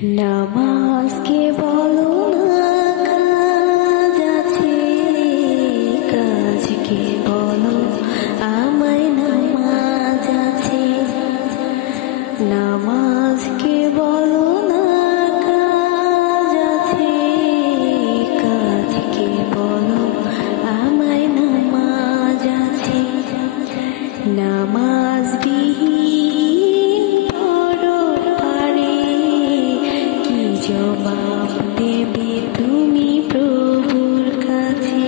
নামাজকে বলো না কাজ আছে, কাজকে বলো আমায় নামাজ আছে। নামাজকে বলো না কাজ আছে, কাজকে বলো আমায় নামাজ আছে। নামাজ জবাব দেবে তুমি প্রভুর কাছে।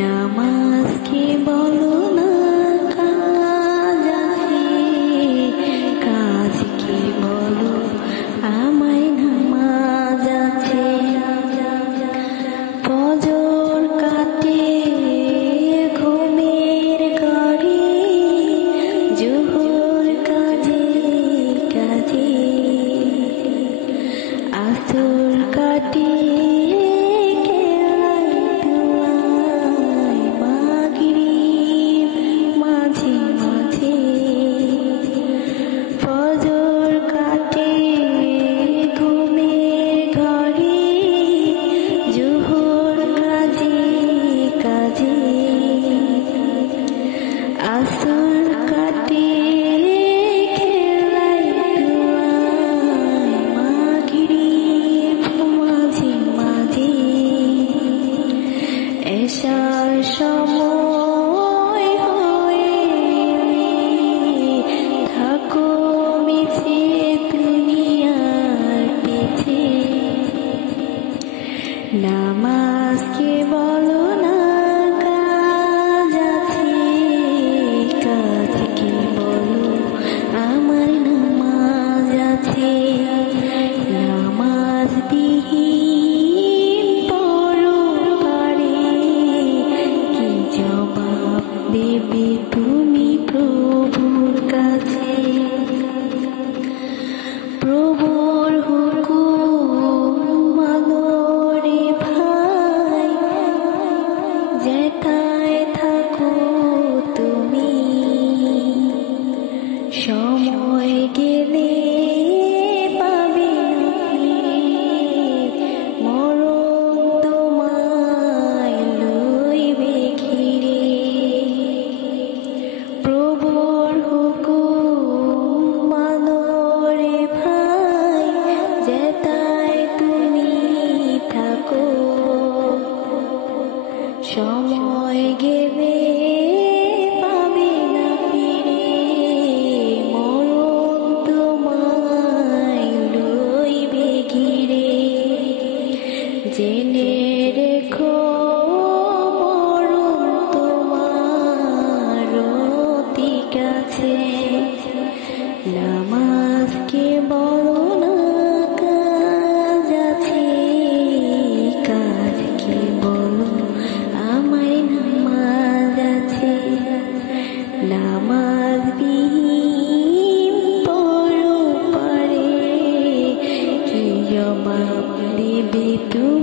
নামাজকে বলো না কাজ আছে, কাজকে বলো আমায় নামাজ আছে। ফজর কাটে ঘুমের ঘরে, জোহর কাজে কাজে, আসর কাটে খেলায় ধোয়ায়, মাগরিব মাঝে মাঝে। ফজর কাটে ঘুমের ঘরে, জোহর কাজে কাজে, আসর কাটে এশার সময় হয়ে থাকো মিছে দুনিয়ার পিছে। নামাজকে বলো না কাজ আছে, কাজকে বলো আমার নামাজ আছে। নামাজ জবাব দেবে তুমি প্রভুর কাছে। প্রভুর হুকুম মানো রে ভাই, যেথায় থাকো তুমি। সময় গেলে পাবে মরণ তোমায় লইবে ঘিরে। প্রভুর হুকুম মানো রে ভাই, যেথায় তুমি থাকো। সময় গেলে পাবে না ফিরে, মরণ তোমায় লইবে ঘিরে। জেনে রেখো মরণ তোমার অতি কাছে। নামাজকে বলো না কাজ আছে, কাজকে বলো আমায় নামাজ আছে। নামাজ বিহীন পরপারে কি জবাব দেবে তুমি